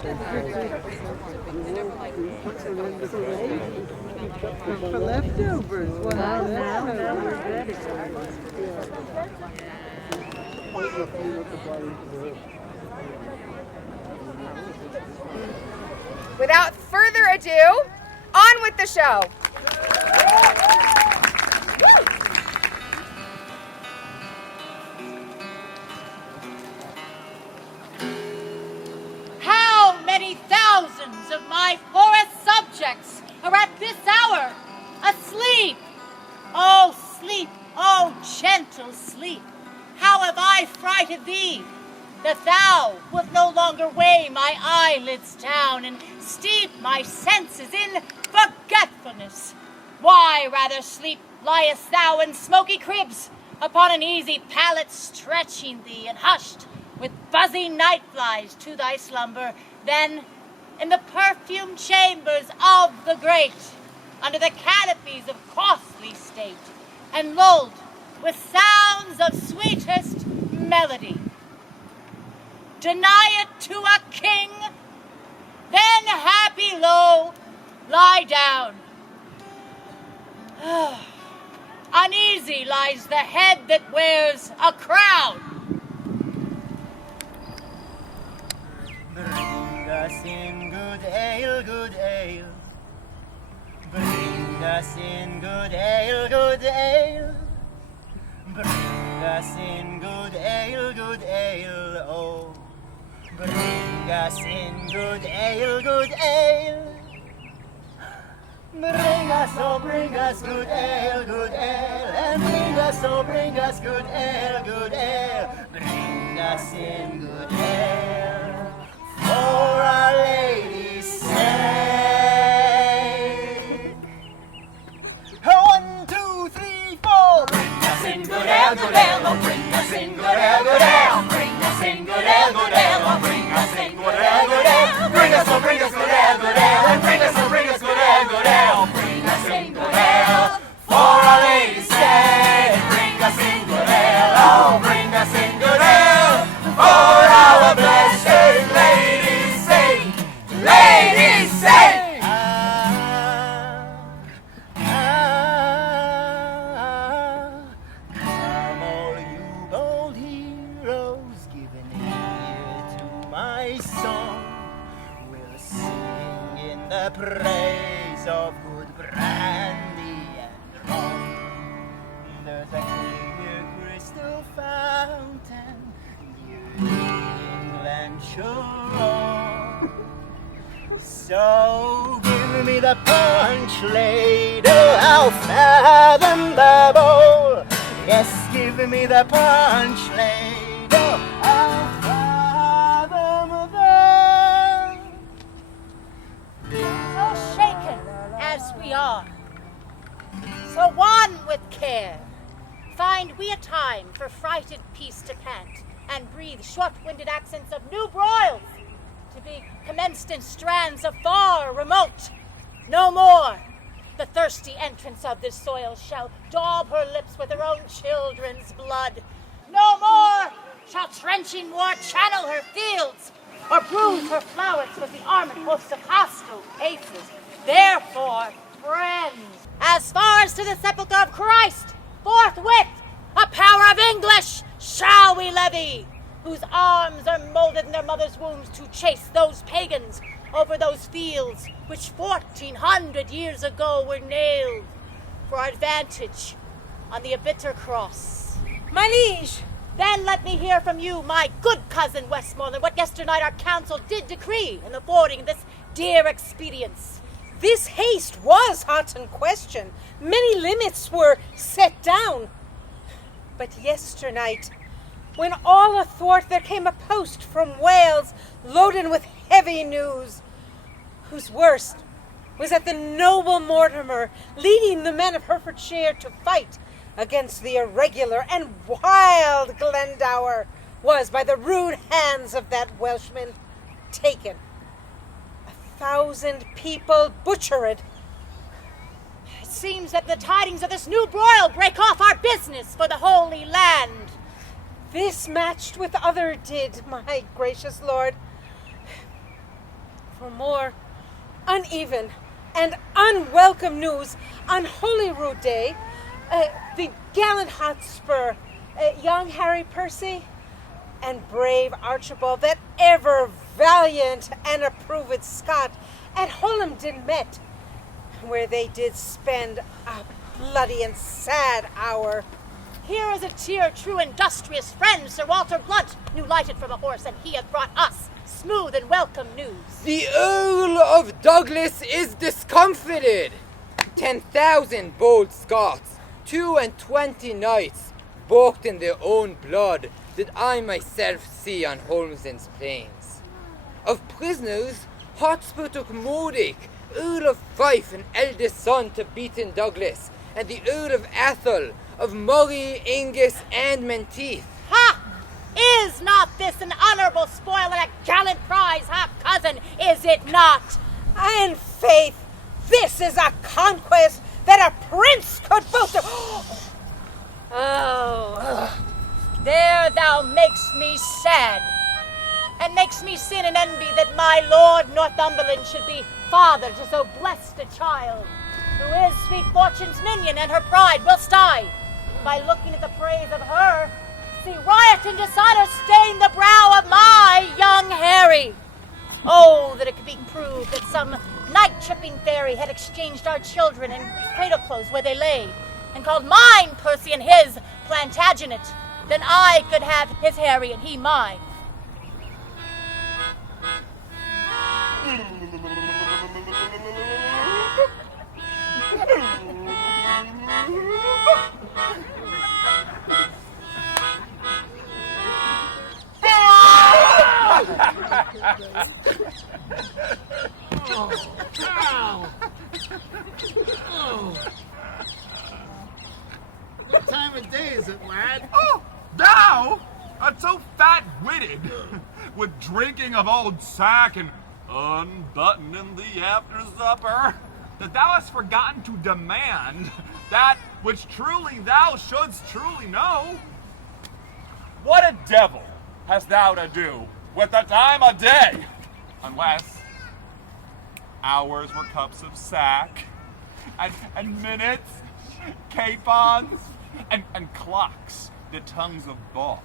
For leftovers. Well, leftovers. Without further ado, on with the show. How many thousands of my poorest subjects are at this hour asleep? Oh, sleep, oh, gentle sleep. How have I frighted thee, that thou wilt no longer weigh my eyelids down and steep my senses in forgetfulness? Why, rather sleep liest thou in smoky cribs, upon an easy pallet stretching thee, and hushed with buzzing night flies to thy slumber, than in the perfumed chambers of the great, under the canopies of costly state, and lulled with sounds of sweetest melody. Deny it to a king, then happy low, lie down. Uneasy lies the head that wears a crown. Bring us in good ale, good ale. Bring us in good ale, good ale. Bring us in good ale, good ale, oh. Bring us in good ale, good ale. Bring us, oh, bring us good ale, good ale. And bring us, oh, bring us good ale, good ale. Bring us in good ale. For Our Lady's sake. 1, 2, 3, 4. Bring us in good ale, good ale. Oh, bring us in good ale, good ale. Bring us in good ale, good ale. Oh, bring us in good ale, good ale. Bring us, oh, bring us good ale, good ale. And bring us, oh, bring us good ale, good ale. Bring us in good ale. For Our Lady's sake. Bring us in good ale. Oh, bring us in good ale. For our blessed Lady's sake. Lady's sake. Come all you bold heroes, give an ear to my song. We'll sing in the praise of good brandy and rum. There's a clear crystal fountain near England shore. So give me the punch, lady, I'll fathom the bowl. Yes, give me the punch, lady, I'll fathom the. So shaken as we are, so one with care, find we a time for frighted peace to pant, and breathe short-winded accents of new broils, to be commenced in strands of far remote. No more the thirsty entrance of this soil shall daub her lips with her own children's blood. No more shall trenching war channel her fields, or bruise her flowers with the armored hosts of hostile faces. Therefore, friends, as far as to the sepulchre of Christ, forthwith a power of English shall we levy, whose arms are molded in their mother's wombs to chase those pagans over those fields which 1400 years ago were nailed for our advantage on the Abital cross. My liege, Then let me hear from you, my good cousin Westmoreland, what yesternight our council did decree in affording this dear expedience. this haste was hot in question. Many limits were set down. But yesternight, when all athwart there came a post from Wales loaden with heavy news, whose worst was that the noble Mortimer, leading the men of Herefordshire to fight against the irregular and wild Glendower, was by the rude hands of that Welshman taken. 1,000 people butchered. It seems that the tidings of this new broil break off our business for the Holy Land. This matched with other did, my gracious lord. for more uneven and unwelcome news on Holyrood Day, the gallant Hotspur, young Harry Percy, and brave Archibald, that ever valiant and approved Scot, at Holmdon met, where they did spend a bloody and sad hour. Here is a tear, true industrious friend, Sir Walter Blunt, new lighted from a horse, and he hath brought us smooth and welcome news. The Earl of Douglas is discomfited. 10,000 bold Scots, 22 knights, balked in their own blood, did I myself see on Holmesden's plains. Of prisoners, Hotspur took Mordechai, Earl of Fife, and eldest son to Beaton Douglas, and the Earl of Athol, of Murray, Angus, and Menteith. Ha! Is not this an honourable spoil and a gallant prize, ha, cousin, is it not? And faith, this is a conquest that a prince could boast of. Oh, there thou makes me sad, and makes me sin and envy that my Lord Northumberland should be father to so blessed a child, who is sweet Fortune's minion, and her pride, whilst I, by looking at the praise of her, see riot and dishonor stain the brow of my young Harry. Oh, that it could be proved that some night-tripping fairy had exchanged our children in cradle clothes where they lay, and called mine Percy and his Plantagenet, then I could have his Harry and he mine. What time of day is it, lad? Oh, thou art so fat-witted, with drinking of old sack and unbuttoning the after-supper, that thou hast forgotten to demand that which truly thou shouldst truly know. What a devil hast thou to do with the time of day, unless hours were cups of sack, and minutes, capons, and clocks, the tongues of balls,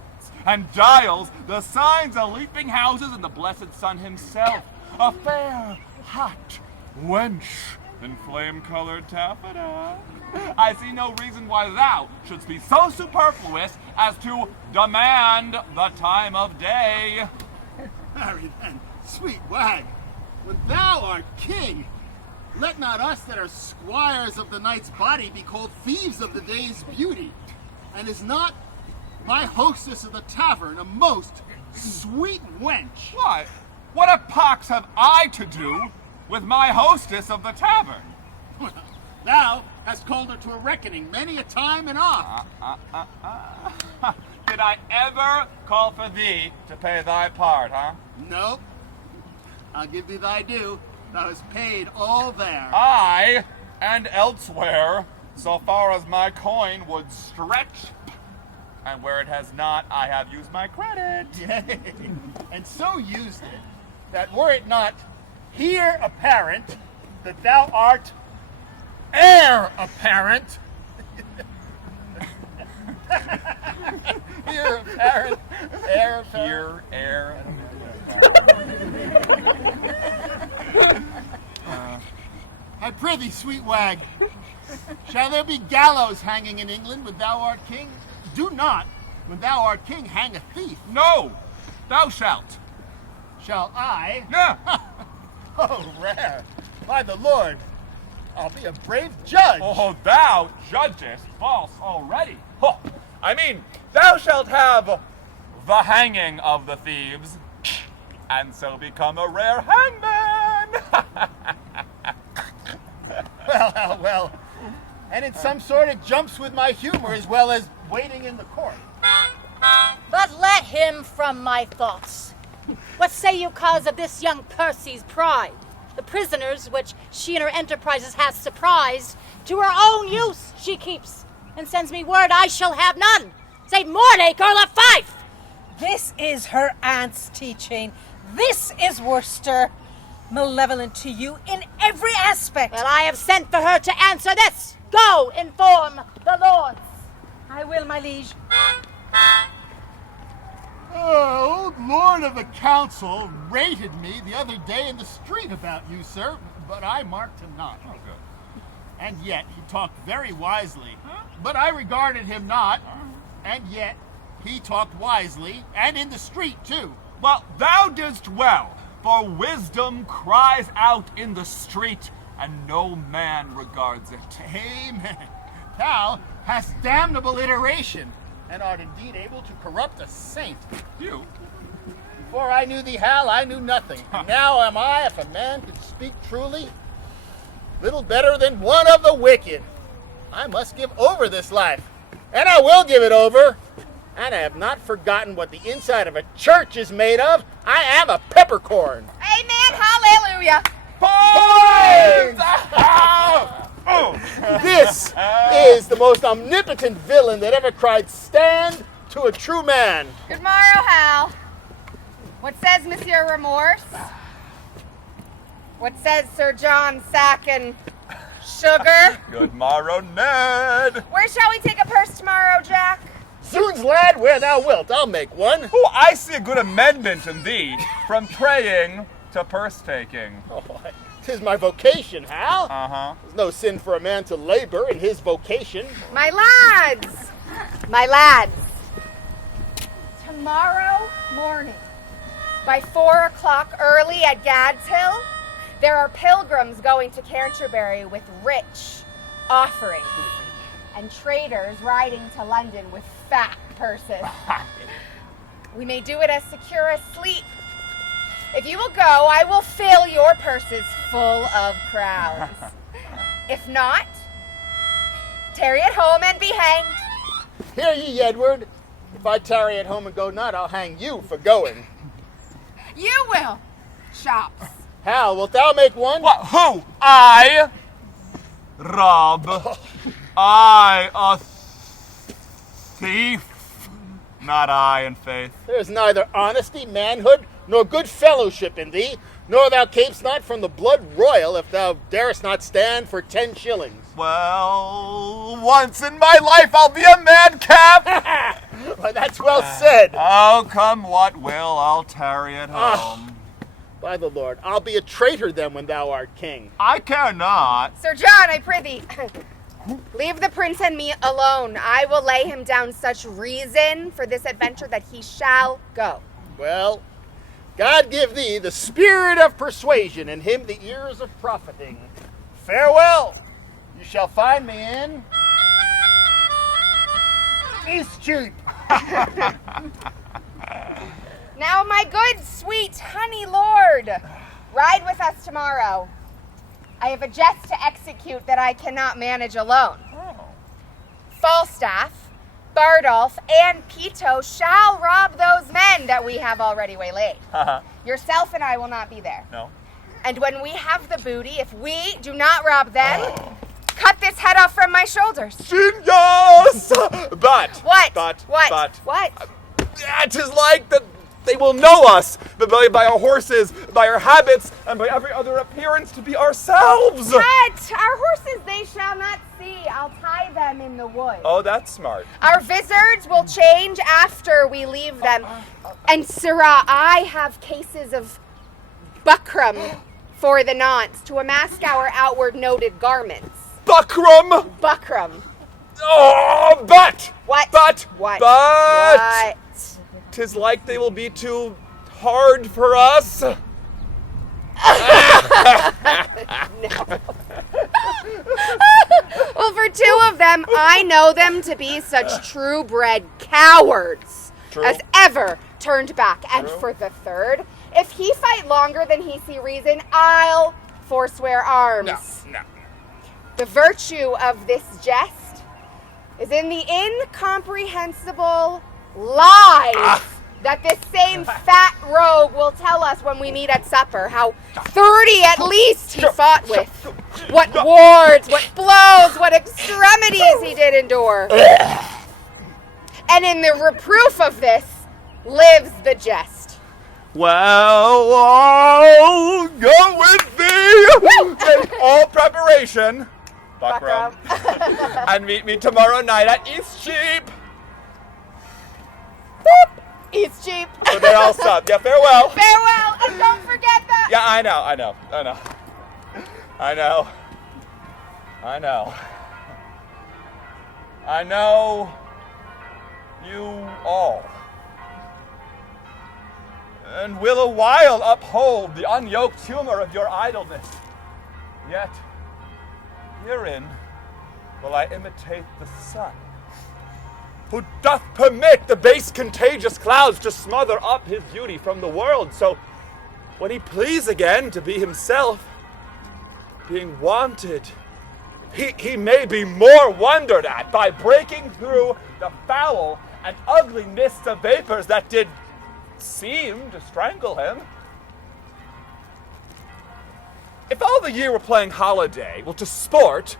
and dials, the signs of leaping houses, and the blessed sun himself, a fair, hot wench in flame-colored taffeta. I see no reason why thou shouldst be so superfluous as to demand the time of day. Marry then, sweet wag, when thou art king, let not us that are squires of the night's body be called thieves of the day's beauty. And is not my hostess of the tavern a most sweet wench? What? What a pox have I to do with my hostess of the tavern? Thou hast called her to a reckoning many a time and oft. Did I ever call for thee to pay thy part, huh? Nope. I'll give thee thy due. Thou hast paid all there. I, and elsewhere, so far as my coin would stretch, and where it has not, I have used my credit. Yea, and so used it, that were it not here apparent that thou art heir apparent. Here apparent, heir apparent. Here, air. I prithee, sweet wag, shall there be gallows hanging in England when thou art king? Do not, when thou art king, hang a thief. No, thou shalt. Shall I? Yeah. Oh, rare. By the Lord, I'll be a brave judge. Oh, thou judgest false already. Oh, I mean, thou shalt have the hanging of the thieves, and so become a rare hangman. Well. And in some sort it jumps with my humor as well as waiting in the court. But let him from my thoughts. What say you cause of this young Percy's pride? The prisoners which she in her enterprises hath surprised, to her own use she keeps, and sends me word I shall have none, save Mordechai, Earl of Fife. This is her aunt's teaching. This is Worcester. malevolent to you in every aspect. Well, I have sent for her to answer this. Go, inform the lords. I will, my liege. Old Lord of the Council rated me the other day in the street about you, sir, but I marked him not. Oh, good. And yet he talked very wisely, but I regarded him not, and yet he talked wisely, and in the street too. Well, thou didst well, for wisdom cries out in the street, and no man regards it. Amen. Thou hast damnable iteration, and art indeed able to corrupt a saint. You? Before I knew thee, Hal, I knew nothing. Now am I, if a man could speak truly, little better than one of the wicked. I must give over this life, and I will give it over. And I have not forgotten what the inside of a church is made of. I am a peppercorn. Amen. Hallelujah. POINS! This is the most omnipotent villain that ever cried stand to a true man. Good morrow, Hal. What says Monsieur Remorse? What says Sir John Sack and Sugar? Good morrow, Ned. Where shall we take a purse tomorrow, Jack? Zoons, lad, where thou wilt, I'll make one. Oh, I see a good amendment in thee, from praying to purse-taking. Oh, 'tis my vocation, Hal. Uh-huh. There's no sin for a man to labor in his vocation. My lads! My lads! Tomorrow morning, by 4 o'clock early at Gad's Hill, there are pilgrims going to Canterbury with rich offerings, and traders riding to London with fat purses. We may do it as secure as sleep. If you will go, I will fill your purses full of crowns. If not, tarry at home and be hanged. Hear ye, Edward. If I tarry at home and go not, I'll hang you for going. You will, Chops. Hal, wilt thou make one? What? Who? I? Rob. I, a thief? Not I, in faith. There is neither honesty, manhood, nor good fellowship in thee, nor thou camest not from the blood royal if thou darest not stand for 10 shillings. Well, once in my life I'll be a madcap. Why, that's well said. Oh, come what will, I'll tarry at home. By the Lord, I'll be a traitor then when thou art king. I care not. Sir John, I prithee, leave the prince and me alone. I will lay him down such reason for this adventure that he shall go. Well, God give thee the spirit of persuasion and him the ears of profiting. Farewell. You shall find me in Eastcheap. Now, my good, sweet, honey lord, ride with us tomorrow. I have a jest to execute that I cannot manage alone. Falstaff, Bardolph, and PETO shall rob those men that we have already waylaid. Yourself and I will not be there. No. And when we have the booty, if we do not rob them, cut this head off from my shoulders. Genius! But. What? But. What? It is like that they will know us by our horses, by our habits, and by every other appearance to be ourselves. But our horses they shall not see. I'll tie them in the wood. Oh, that's smart. Our vizards will change after we leave them. And Sirrah, I have cases of buckram for the nonce to amask our outward noted garments. Buckram! Buckram. Oh, but! What? But! What? But! What? 'Tis like they will be too hard for us. No. Well, for 2 of them, I know them to be such true-bred cowards as ever turned back. And for the 3rd, if he fight longer than he see reason, I'll forswear arms. No. The virtue of this jest is in the incomprehensible lies that this same fat rogue will tell us when we meet at supper, how 30 at least he fought with, what wards, what blows, what extremities he did endure. And in the reproof of this lives the jest. Well, I'll go preparation. Buckram. And meet me tomorrow night at Eastcheap. Boop! Eastcheap. So they're all subbed. Yeah, farewell. Farewell, and don't forget that. Yeah, I know. I know you all. And will a while uphold the unyoked humor of your idleness. Yet, herein will I imitate the sun, who doth permit the base contagious clouds to smother up his beauty from the world, so when he please again to be himself, being wanted, he may be more wondered at by breaking through the foul and ugly mists of vapors that did seem to strangle him. If all the year were playing holiday, well, to sport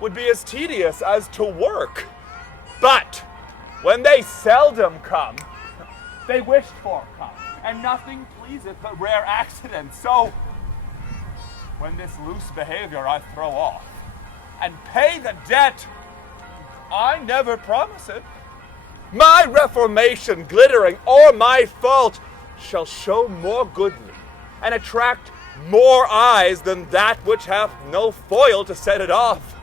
would be as tedious as to work. But when they seldom come, they wished for come, and nothing pleaseth but rare accidents. So when this loose behavior I throw off, and pay the debt I never promise it, my reformation glittering o'er my fault shall show more goodly, and attract more eyes than that which hath no foil to set it off.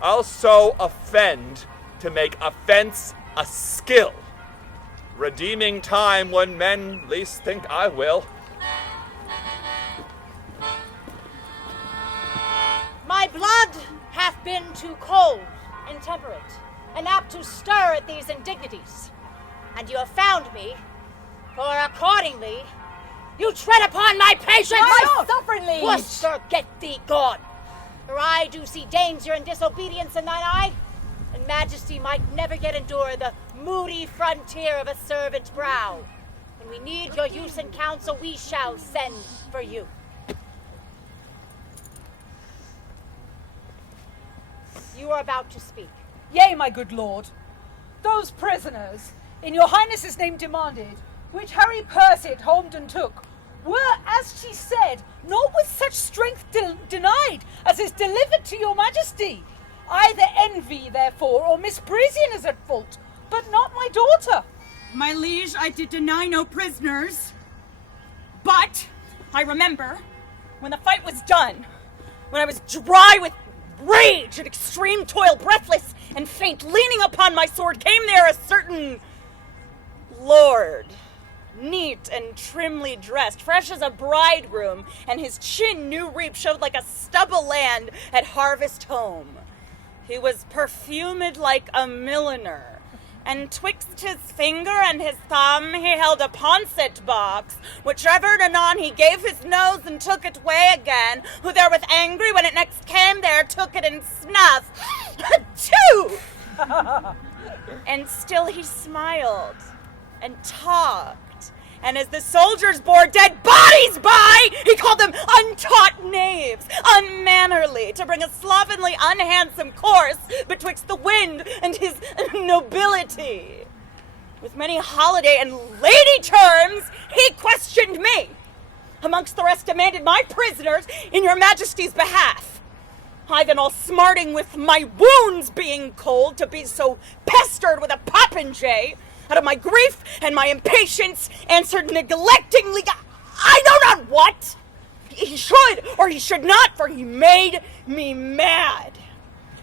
I'll so offend to make offense a skill, redeeming time when men least think I will. My blood hath been too cold and temperate, and apt to stir at these indignities. And you have found me, for accordingly, you tread upon my patience! My sovereign liege! Worcester, get thee gone! For I do see danger and disobedience in thine eye, and majesty might never yet endure the moody frontier of a servant brow. When we need your use and counsel, we shall send for you. You are about to speak. Yea, my good lord. Those prisoners, in your highness's name demanded, which Harry Percy homed and took, were, as she said, not with such strength denied as is delivered to your majesty. Either envy, therefore, or misprision is at fault, but not my daughter. My liege, I did deny no prisoners. But I remember when the fight was done, when I was dry with rage and extreme toil, breathless and faint, leaning upon my sword, came there a certain lord, neat and trimly dressed, fresh as a bridegroom, and his chin new reaped showed like a stub of land at harvest home. He was perfumed like a milliner, and twixt his finger and his thumb he held a pouncet box, which ever and anon he gave his nose and took it way again, who therewith angry when it next came there took it and snuff, too! And still he smiled and talked, and as the soldiers bore dead bodies by, he called them untaught knaves, unmannerly, to bring a slovenly, unhandsome course betwixt the wind and his nobility. With many holiday and lady terms, he questioned me. Amongst the rest demanded my prisoners in your majesty's behalf. I then, all smarting with my wounds being cold, to be so pestered with a popinjay, out of my grief and my impatience, answered neglectingly, I know not what. He should or he should not, for he made me mad.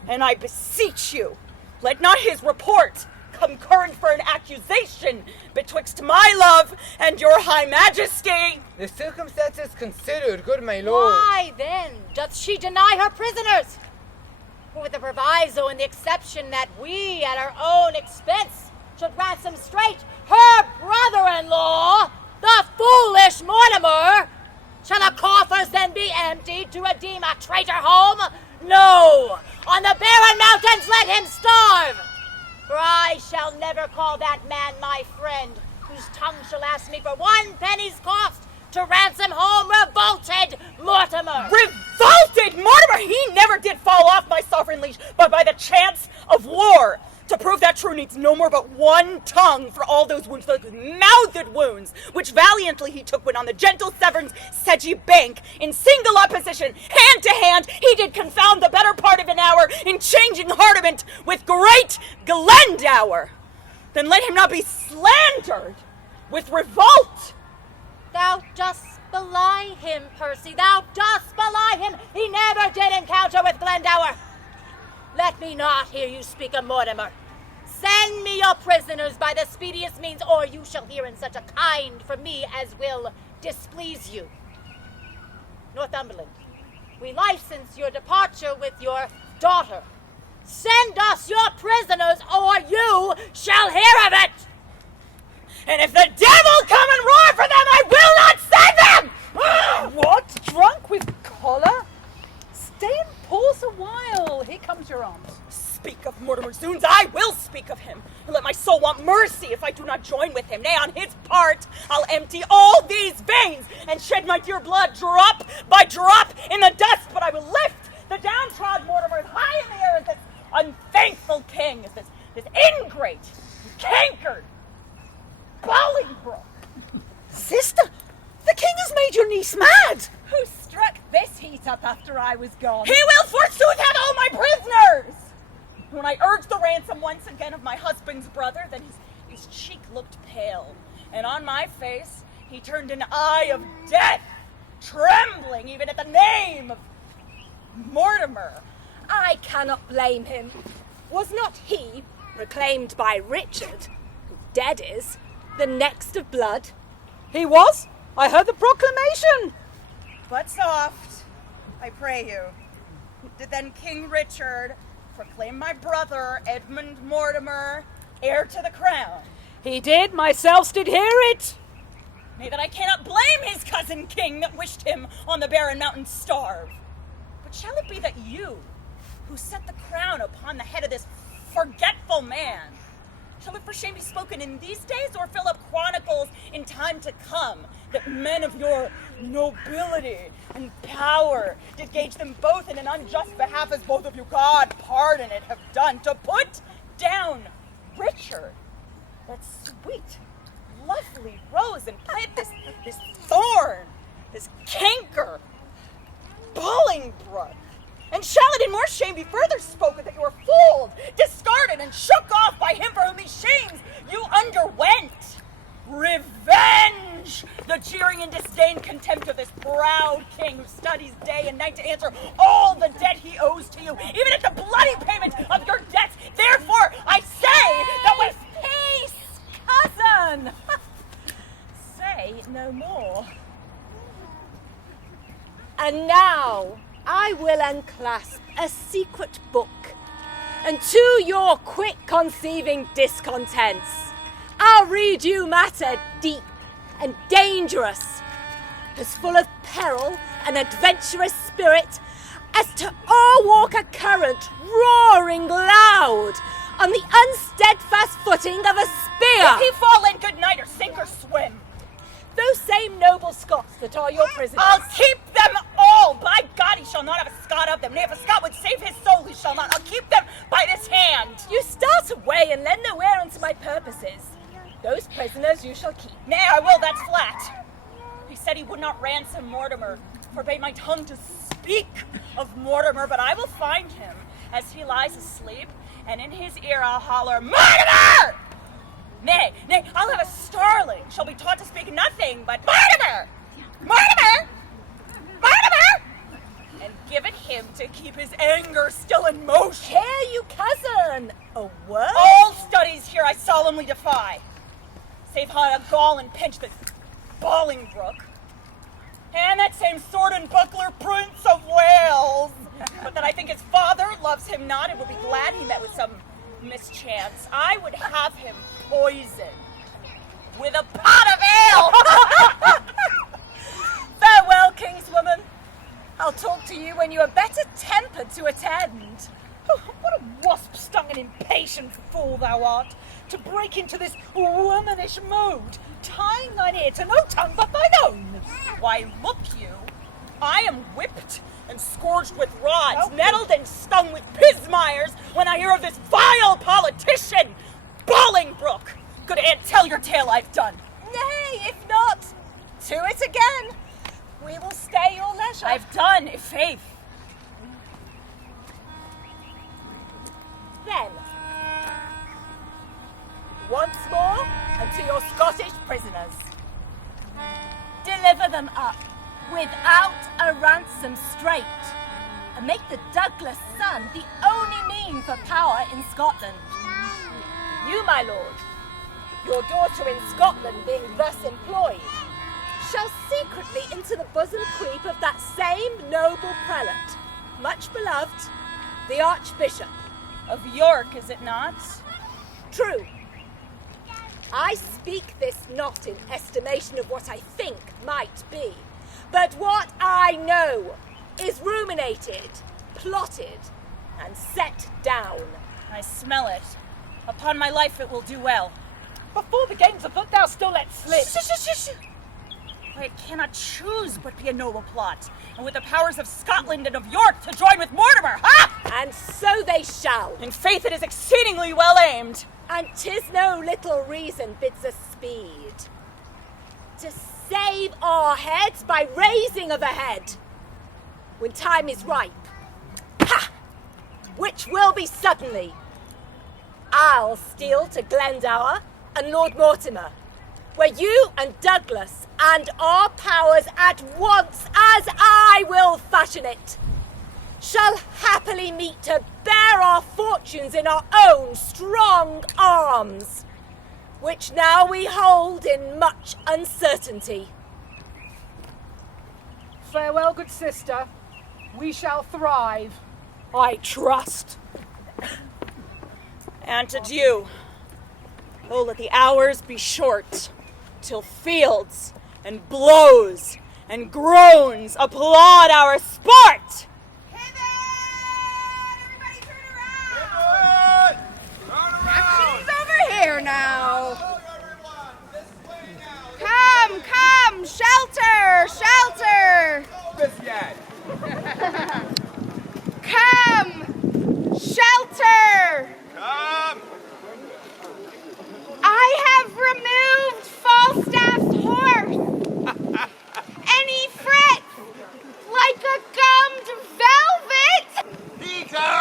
And I beseech you, let not his report come current for an accusation betwixt my love and your high majesty. The circumstances considered, good my lord. Why then doth she deny her prisoners? For with the proviso and the exception that we, at our own expense, should ransom straight her brother-in-law, the foolish Mortimer. Shall the coffers then be emptied to redeem a traitor home? No! On the barren mountains let him starve! For I shall never call that man my friend, whose tongue shall ask me for 1 penny's cost to ransom home revolted Mortimer. Revolted Mortimer! He never did fall off, my sovereign liege, but by the chance of war. To prove that true needs no more but one tongue for all those wounds, those mouthed wounds, which valiantly he took when on the gentle Severn's sedgy bank, in single opposition, hand to hand, he did confound the better part of an hour in changing hardiment with great Glendower. Then let him not be slandered with revolt. Thou dost belie him, Percy. Thou dost belie him. He never did encounter with Glendower. Let me not hear you speak of Mortimer. Send me your prisoners by the speediest means, or you shall hear in such a kind from me as will displease you. Northumberland, we license your departure with your daughter. Send us your prisoners, or you shall hear of it! And if the devil come and roar for them, I will not send them! What? Drunk with choler? Stay and pause a while. Here comes your aunt. Speak of Mortimer Zoons, I will speak of him. And let my soul want mercy if I do not join with him. Nay, on his part, I'll empty all these veins and shed my dear blood drop by drop in the dust. But I will lift the downtrodden Mortimer high in the air as this unthankful king, as this ingrate, cankered Bolingbroke. Sister, the king has made your niece mad. Who struck this heat up after I was gone? He will forsooth have all my prisoners! When I urged the ransom once again of my husband's brother, then his cheek looked pale, and on my face he turned an eye of death, trembling even at the name of Mortimer. I cannot blame him. Was not he, proclaimed by Richard, who dead is, the next of blood? He was. I heard the proclamation. But soft, I pray you. Did then King Richard proclaim my brother, Edmund Mortimer, heir to the crown? He did. Myself did hear it. Nay, that I cannot blame his cousin king that wished him on the barren mountain starve. But shall it be that you, who set the crown upon the head of this forgetful man, shall it for shame be spoken in these days, or fill up chronicles in time to come, that men of your nobility and power did gauge them both in an unjust behalf, as both of you, God pardon it, have done, to put down Richard, that sweet, lovely rose, and plant this thorn, this canker, Bolingbroke? And shall it in more shame be further spoken that you were fooled, discarded, and shook off by him for whom these shames you underwent? Revenge! The jeering and disdain contempt of this proud king who studies day and night to answer all the debt he owes to you, even at the bloody payment of your debts. Therefore, I say that with peace, cousin! Say no more. And now I will unclasp a secret book, and to your quick conceiving discontents, I'll read you matter deep and dangerous, as full of peril and adventurous spirit, as to o'erwalk a current roaring loud on the unsteadfast footing of a spear. If he fall in, good night, or sink or swim. Those same noble Scots that are your prisoners. I'll keep them all! By God, he shall not have a Scot of them. Nay, if a Scot would save his soul, he shall not. I'll keep them by this hand. You start away and lend no ear unto my purposes. Those prisoners you shall keep. Nay, I will, that's flat. He said he would not ransom Mortimer, forbade my tongue to speak of Mortimer, but I will find him as he lies asleep, and in his ear I'll holler, Mortimer! Nay, I'll have a starling, shall be taught to speak nothing but Mortimer! Mortimer! Mortimer! And give it him to keep his anger still in motion. Hear you, cousin! A word? All studies here I solemnly defy, save how to gall and pinch the Bolingbroke, and that same sword and buckler Prince of Wales. But that I think his father loves him not, and would be glad he met with some mischance. I would have him poisoned with a pot of ale. Farewell, kingswoman. I'll talk to you when you are better tempered to attend. Oh, what a wasp-stung and impatient fool thou art, to break into this womanish mood, tying thine ear to no tongue but thine own. Why, look you, I am whipped and scourged with rods, nettled and stung with pismires when I hear of this vile politician, Bolingbroke. Good aunt, tell your tale I've done. Nay, if not, to it again. We will stay your leisure. I've done, i' faith. Then, once more, and to your Scottish prisoners. Deliver them up, without a ransom straight, and make the Douglas son the only mean for power in Scotland. You, my lord, your daughter in Scotland being thus employed, shall secretly into the bosom creep of that same noble prelate, much beloved, the Archbishop. Of York, is it not? True. I speak this not in estimation of what I think might be, but what I know is ruminated, plotted, and set down. I smell it. Upon my life it will do well. Before the game's afoot, thou still let slip. I cannot choose but be a noble plot, and with the powers of Scotland and of York to join with Mortimer, ha! And so they shall. In faith it is exceedingly well aimed. And 'tis no little reason bids us speed. To save our heads by raising of a head, when time is ripe. Ha! Which will be suddenly. I'll steal to Glendower and Lord Mortimer, where you and Douglas and our powers at once, as I will fashion it, shall happily meet to bear our fortunes in our own strong arms, which now we hold in much uncertainty. Farewell, good sister. We shall thrive. I trust. And adieu. Oh, let the hours be short, till fields and blows and groans applaud our sport. Action's over here now. Come, shelter, shelter. Come, shelter. Come! I have removed Falstaff's horse, and he frets like a gummed velvet. PETO!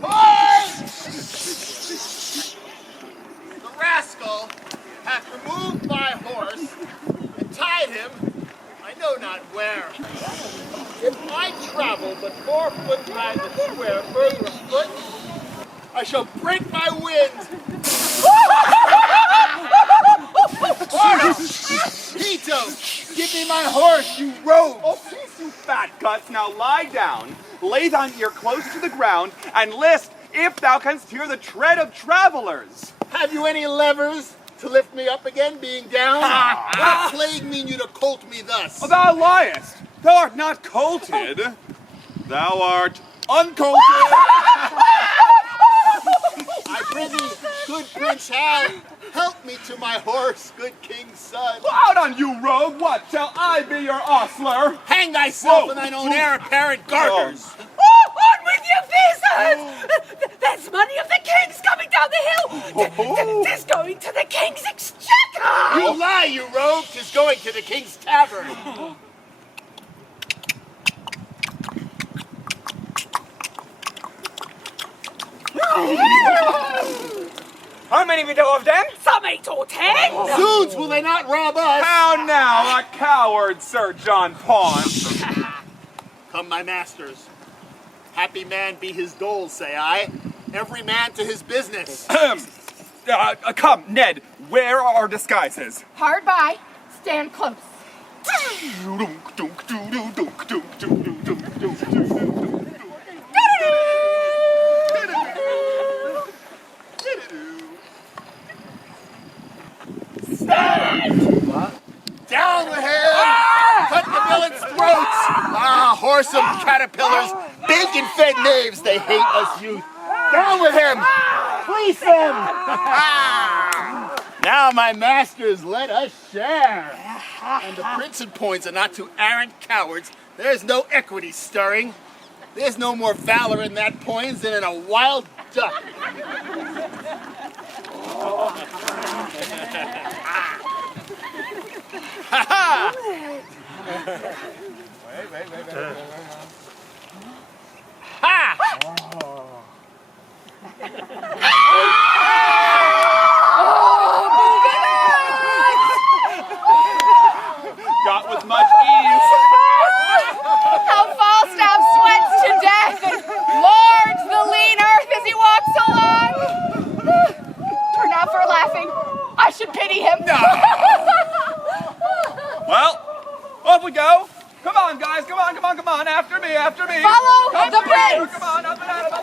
Points! The rascal hath removed my horse and tied him I know not where. If I travel but 4 foot by the square further afoot, I shall break my wind. Order! PETO! Give me my horse, you rogue! Oh, peace, you fat guts. Now lie down, lay thine ear close to the ground, and list if thou canst hear the tread of travelers. Have you any levers to lift me up again, being down? What plague mean you to colt me thus? Oh, thou liest. Thou art not colted. Thou art uncolted. I prithee, good Prince Hal, help me to my horse, good King's son. Out on you, rogue! What, shall I be your ostler? Hang thyself in thine own heir apparent garters. On with you, visitors! There's money of the king's coming down the hill! Tis going to the king's exchequer! You lie, you rogue! 'Tis going to the King's tavern. How many we know of them? Some 8 or 10! Zoons, will they not rob us? How now, a coward, Sir John Pawn. Come, my masters. Happy man be his dole, say I. Every man to his business. Come, Ned, where are our disguises? Hard by. Stand close. Down with him! Cut the villain's throats! Ah, whoresome caterpillars, bacon-fed knaves, they hate us youth. Down with him! Fleece him! Now, my masters, let us share. And the prince and points are not two arrant cowards. There's no equity stirring. There's no more valor in that points than in a wild duck. Ha ha! Wait. Ha! Got with much ease. How Falstaff sweats to death and lords the lean earth as he walks along. Turned out for laughing. I should pity him. Well, off we go. Come on, guys. Come on. After me. Follow the prince. Come on, up and out of